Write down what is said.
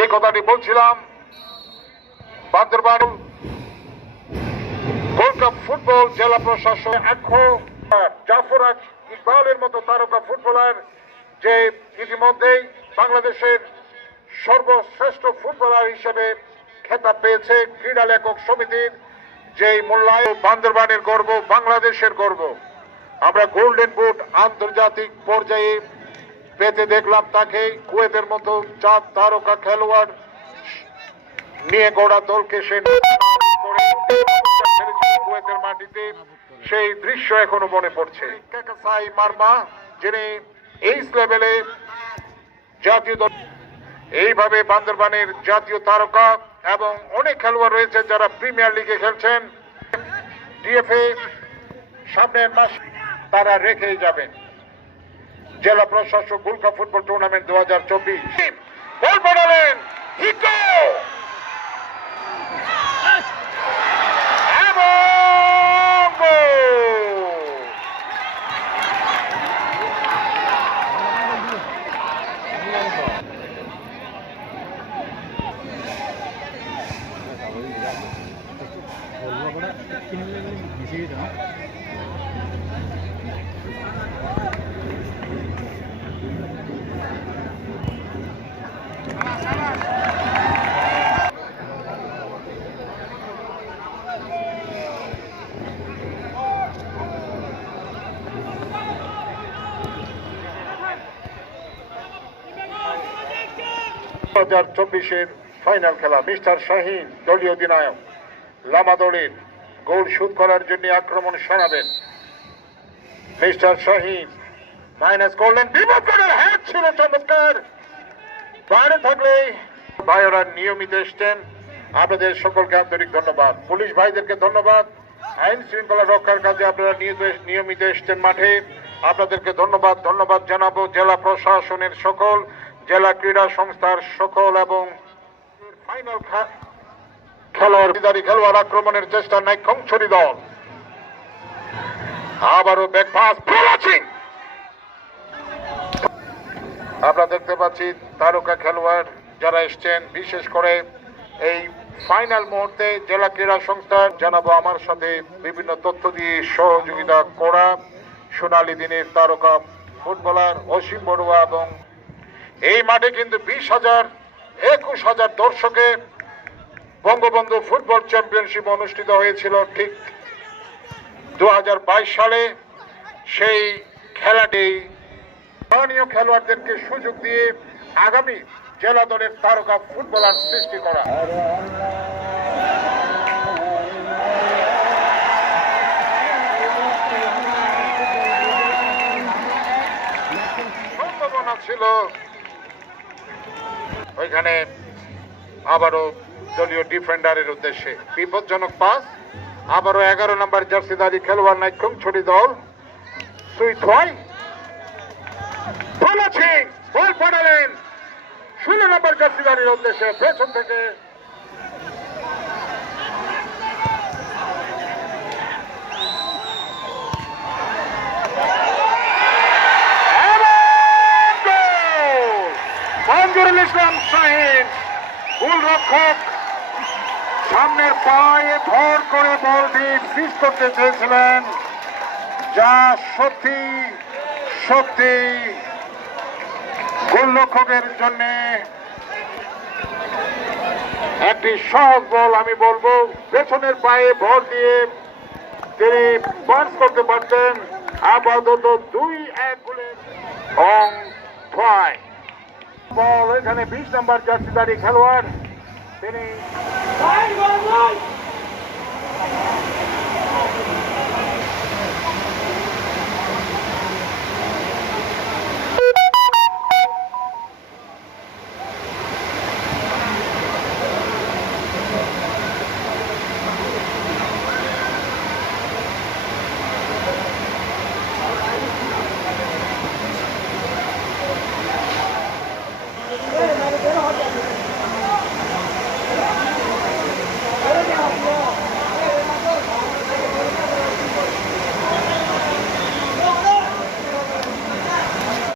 যে কথাটি বলছিলাম, বান্দরবান কলকাতা ফুটবল জেলা প্রশাসন এখন ইকবালের মতো তারকা ফুটবলার যে ইতিমধ্যেই বাংলাদেশের সর্বশ্রেষ্ঠ ফুটবলার হিসেবে খেতাব পেয়েছে ক্রীড়া লেখক সমিতির যে মূল্যায়ন বান্দরবানের গর্ব, বাংলাদেশের গর্ব। আমরা গোল্ডেন বুট আন্তর্জাতিক পর্যায়ে পেতে দেখলাম তাকে কুয়েতের মতো চার তারকা খেলোয়াড়। নিয়ে গড়া দলকে সে কুয়েতের মাটিতে। সেই দৃশ্য এখনও মনে পড়ছে। কাকাসাই মার্মা, যিনি এইচ লেভেলে জাতীয় দল এইভাবে বান্দরবানের জাতীয় তারকা এবং অনেক খেলোয়াড় রয়েছে যারা প্রিমিয়ার লিগে খেলছেন। ডিএফএ সামনের মাস তারা রেখেই যাবেন। জেলা প্রশাসক গুলকা ফুটবল টুর্নামেন্ট দু হাজার চব্বিশ। গোল বানালেন হিকো এবং গোল! ফাইনাল খেলা। মিস্টার শাহিন, দলীয় অধিনায়ক। গোল শুট করার জন্য আক্রমণ মিস্টার শাহিন মাইনাস করলেন হ্যাট ছিল, চমৎকার। বাইরে থাকলে ভাইয়েরা নিয়মিত এসছেন। আপনাদের সকলকে আন্তরিক ধন্যবাদ। পুলিশ ভাইদেরকে ধন্যবাদ। আইন শৃঙ্খলা রক্ষার কাজে আপনারা নিয়মিত এসছেন মাঠে। আপনাদেরকে ধন্যবাদ। ধন্যবাদ জানাব জেলা প্রশাসনের সকল। জেলা ক্রীড়া সংস্থার সকল এবং ফাইনাল খেলোয়াড়, বিদারী খেলোয়াড় আক্রমণের চেষ্টা নাই কংছরি দল। আবারও ব্যাক আমরা দেখতে পাচ্ছি তারকা খেলোয়াড় যারা এসছেন, বিশেষ করে এই ফাইনাল মুহূর্তে জেলা ক্রীড়া সংস্থা জানাব আমার সাথে বিভিন্ন তথ্য দিয়ে সহযোগিতা করা সোনালী দিনের তারকা ফুটবলার অসীম বড়ুয়া এবং এই মাঠে কিন্তু বিশ হাজার, একুশ হাজার দর্শকে বঙ্গবন্ধু ফুটবল চ্যাম্পিয়নশিপ অনুষ্ঠিত হয়েছিল ঠিক দু হাজার বাইশ সালে। সেই খেলাটি স্থানীয় খেলোয়াড়দেরকে সুযোগ দিয়ে আগামী জেলা দলের তারকা ফুটবলার সৃষ্টি করা। ওইখানে আবারও দলীয় ডিফেন্ডারের উদ্দেশ্যে। বিপজ্জনক পাস আবারও এগারো নম্বর জার্সিদারি খেলোয়াড় নাইক্ষম ছড়ি দল সুইট হয় বল পাঠালেন। ষোলো নম্বর জার্সিদারির উদ্দেশ্যে পেছন থেকে এবং গোল! মঞ্জুরুল ইসলাম শাহিন গোলরক্ষক, সামনের পায়ে ভর করে বলটি ফিস করতে চেয়েছিলেন। যা সত্যি সত্যি গোলরক্ষকের জন্য একটি সহজ বল আমি বলব। পেছনের পায়ে ভর দিয়ে তিনি পাস করতে পারতেন। আপাতত দুই এক গোলের অং ছয় বল এখানে বিশ নম্বর জার্সিদারি খেলোয়াড়। তিনি